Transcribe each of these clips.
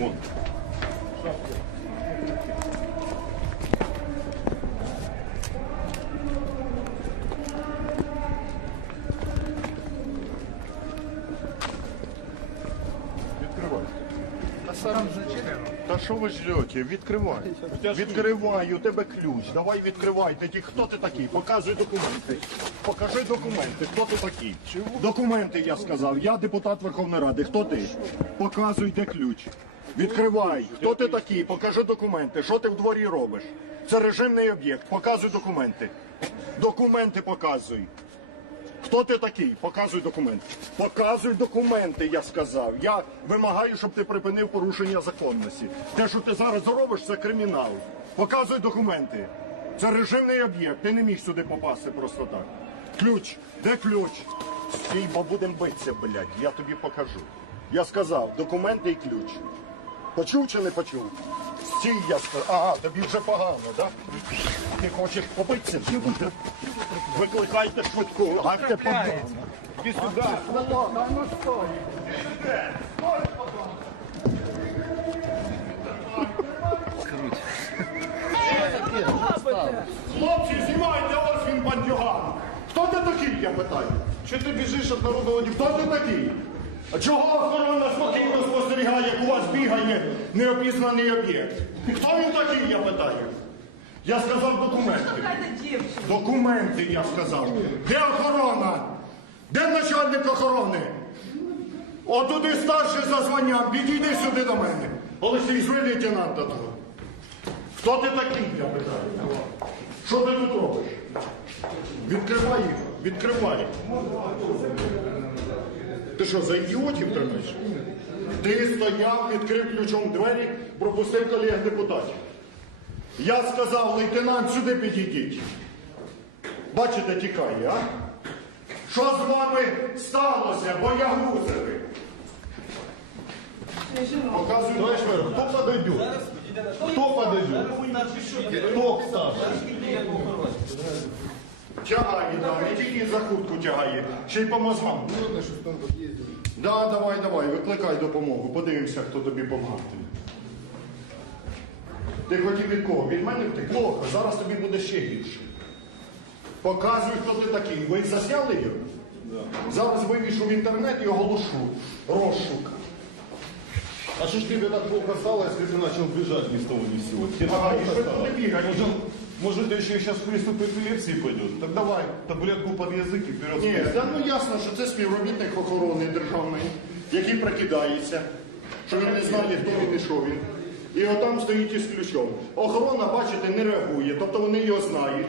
Вон. Та що ви ждете? Відкривай. Відкриваю у тебе ключ. Давай відкривай. Тоді хто ти такий? Показуй документи. Покажи документи. Хто ти такий? Документи я сказав. Я депутат Верховної Ради. Хто ти? Показуй, де ключ. Відкривай, хто ти такий, покажи документи. Що ти в дворі робиш? Це режимний об'єкт. Показуй документи. Документи показуй. Хто ти такий? Показуй документи. Показуй документи, я сказав. Я вимагаю, щоб ти припинив порушення законності. Те, що ти зараз робиш, це кримінал. Показуй документи. Це режимний об'єкт. Ти не міг сюди попасти просто так. Ключ, де ключ? Стій, бо будемо битися, блядь. Я тобі покажу. Я сказав, документи і ключ. Почув чи не почув? Стій, я скажу. Ага, тобі вже погано, так? Ти хочеш побитися? Викликайте швидку. А ти подумай. Іди сюди. Ну, ну, Хлопці, знімайте, ось він бандюган. Хто ти такий, я питаю? Чи ти біжиш від народного діпту? Хто ти такий? А Чого охорона спокійно спостерігає, як у вас бігає неопізнаний об'єкт? Хто він такий, я питаю? Я сказав документи. Документи, я сказав. Де охорона? Де начальник охорони? Отуди старший за званням, підійди сюди до мене. Олексій, зви лейтенанта того. Хто ти такий, я питаю? Що ти тут робиш? Відкривай їх. Відкривай. Ти що, за ідіотів тримаєш? Ти стояв, відкрив ключом двері, пропустив колег депутатів. Я сказав, лейтенант, сюди підійдіть. Бачите, тікає, а? Що з вами сталося, боягузики? Показуй, Товарищ майор, хто подойдет? Хто подойдет? Хто, Саша? Тягає, да, не тільки за хутку тягає, ще й по мозгам. Можна, що там під'їзді. Да, давай, давай, викликай допомогу, подивимося, хто тобі помагати. Ти хотів від кого? Від мене втек? Плохо, зараз тобі буде ще гірше. Показуй, хто ти такий. Ви засняли його? Да. Зараз вивішу в інтернет і оголошу. Розшук. А що ж тебе так плохо стало, если ты начал бежать ни с того ни с Ага, і що плохо что Может, это еще сейчас приступ эпилепсии пойдет? Так давай, таблетку под язык и вперед. Ні, та ну ясно, що це співробітник охорони державної, який прокидається, що він не знає, хто він і що він. І отам стоїть із ключом. Охорона, бачите, не реагує, тобто вони його знають,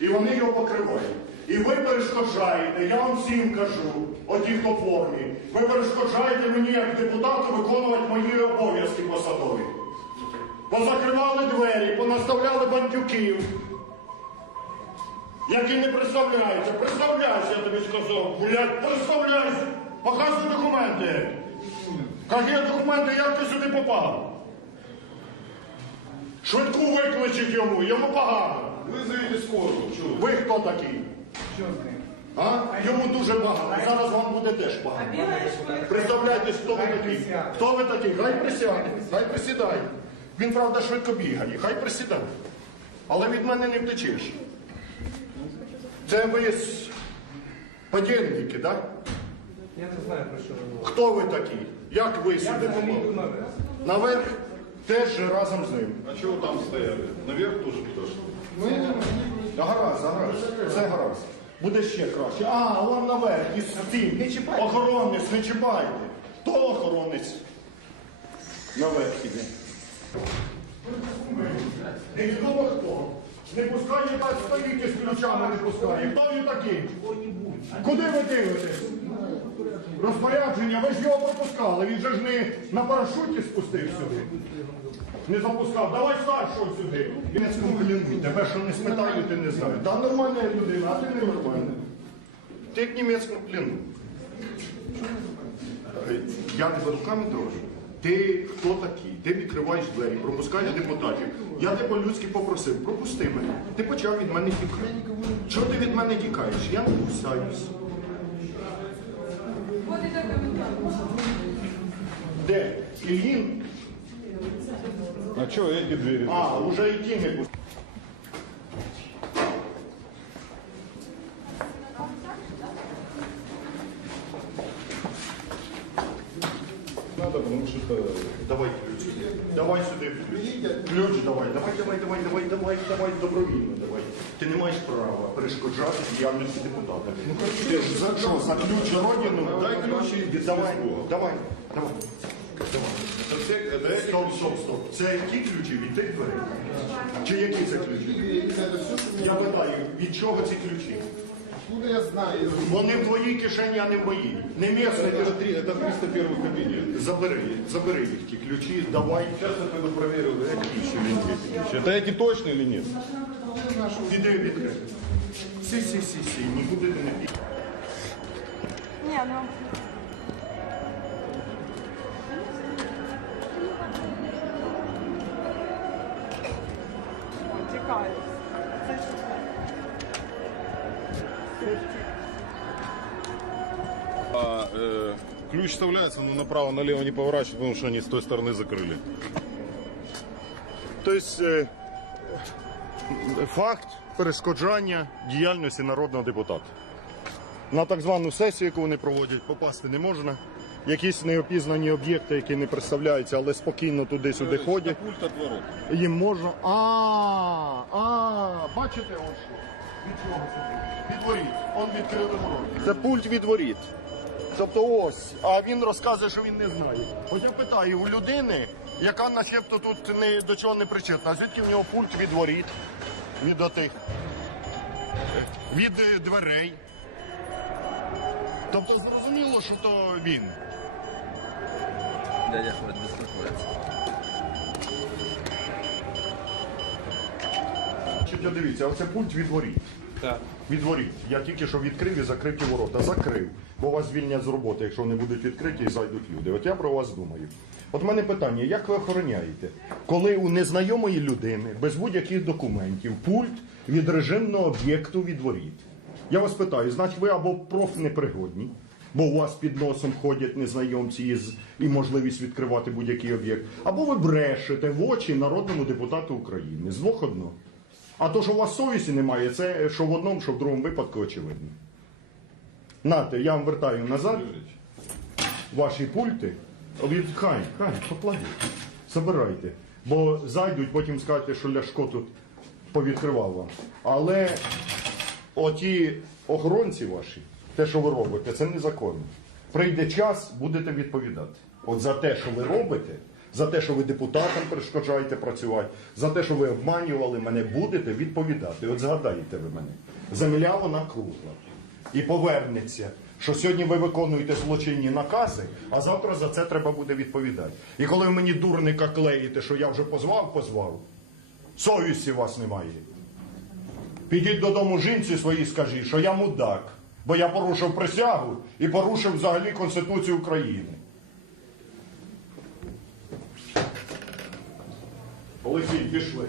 і вони його покривають. І ви перешкоджаєте, я вам всім кажу, оті, хто в формі, ви перешкоджаєте мені як депутату виконувати мої обов'язки посадові позакривали двері, понаставляли бандюків, які не представляються. Представляйся, я тобі сказав, блядь, представляйся, показуй документи. Кажи документи, як ти сюди попав. Швидку викличіть йому, йому погано. Визовіть скору. Ви хто такий? А? Йому дуже багато. Зараз вам буде теж багато. Представляйтесь, хто ви такий. Хто ви такий? Хай присядь, хай присідай. Він, правда, швидко бігає, хай присідає. Але від мене не втечеш. Це ви подільники, так? Я не знаю, про що ви говорите. Хто ви такі? Як ви сюди попали? Наверх теж разом з ним. А чого там стояли? Наверх теж підійшли. Ну, а гаразд, гаразд. Все гаразд. Буде ще краще. А, он наверх, із стін. Не чіпайте. Охоронець, не чіпайте. Хто охоронець. Наверх іде. Невідомо хто. Не пускає так стоїть з ключами, не пускає. Хто він такий? Куди ви дивитесь? Розпорядження, ви ж його пропускали. Він же ж не на парашуті спустив сюди. Не запускав. Давай старшого сюди. Він не скомплінуй. Тебе що не спитаю, ти не знаю. Та нормальна людина, а ти не нормальна. Ти як німецькому пліну. Я не за руками дрожу. Ти хто такий? Ти відкриваєш двері, пропускаєш депутатів. Я не по-людськи попросив, пропусти мене. Ти почав від мене тікати. Чого ти від мене тікаєш? Я не кусаюсь. Де? Ілін? А чого, які двері? А, вже і ті не пустили. потому что это... Давай ключ. Давай сюди ключ. Ключ давай, давай, давай, давай, давай, давай, давай, добровільно давай. Ти не маєш права перешкоджати діяльності депутата. Ну ти ж за що, за ключ родину? Дай ключ і давай, свого. давай, давай. Это все, это эти Стоп, стоп, стоп. Це ті ключі від тих дверей? Чи які це ключі? Это все, что Я питаю, від чого ці ключі? откуда я знаю. Вони в твоїй кишені, а не в моїй. Не місце. Это, три- это 301 кабинет. Забери, забери їх ті ключі, давай. Сейчас я пойду проверю, эти ключи или нет эти ключи. Это эти точно или нет? Іди відкрити. Сі, сі, сі, сі, нікуди ти не підеш. Ні, ну. А э, ключ вставляется, но направо-налево не поворачивать, потому что они с той стороны закрыли. Тобто е, факт перешкоджання діяльності народного депутата. На так звану сесію, яку вони проводять, попасти не можна. Якісь неопізнані об'єкти, які не представляються, але спокійно туди-сюди ходять. Пульт от ворот. Їм можна. А, а, бачите, ось що? Від чого це? Від воріт. Он відкрили ворота. Це пульт від воріт. Тобто ось, а він розказує, що він не знає. От я питаю у людини, яка начебто тут не, до чого не причетна, звідки в нього пульт від воріт, від отих, від е, дверей. Тобто зрозуміло, що то він. Дядя ходить безпокоїться. Дивіться, оце пульт від воріт. Відворіть. Я тільки що відкрив і закрив ті ворота. Закрив, бо вас звільнять з роботи, якщо вони будуть відкриті і зайдуть люди. От я про вас думаю. От мене питання: як ви охороняєте, коли у незнайомої людини без будь-яких документів пульт від режимного об'єкту відворіть? Я вас питаю, значить, ви або профнепригодні, бо у вас під носом ходять незнайомці із, і можливість відкривати будь-який об'єкт, або ви брешете в очі народному депутату України з двох одного. А то, що у вас совісті немає, це е, що в одному, що в другому випадку очевидно. Нате, я вам вертаю назад ваші пульти. Від... Хай, хай, покладіть. Забирайте. Бо зайдуть, потім скажете, що Ляшко тут повідкривав вам. Але оті охоронці ваші, те, що ви робите, це незаконно. Прийде час, будете відповідати. От за те, що ви робите за те, що ви депутатам перешкоджаєте працювати, за те, що ви обманювали мене, будете відповідати. От згадаєте ви мене. Земля вона кругла і повернеться. Що сьогодні ви виконуєте злочинні накази, а завтра за це треба буде відповідати. І коли ви мені дурника клеїте, що я вже позвав, позвав, совісті вас немає. Підіть додому жінці своїй, скажіть, що я мудак, бо я порушив присягу і порушив взагалі Конституцію України. Олексій, пішли.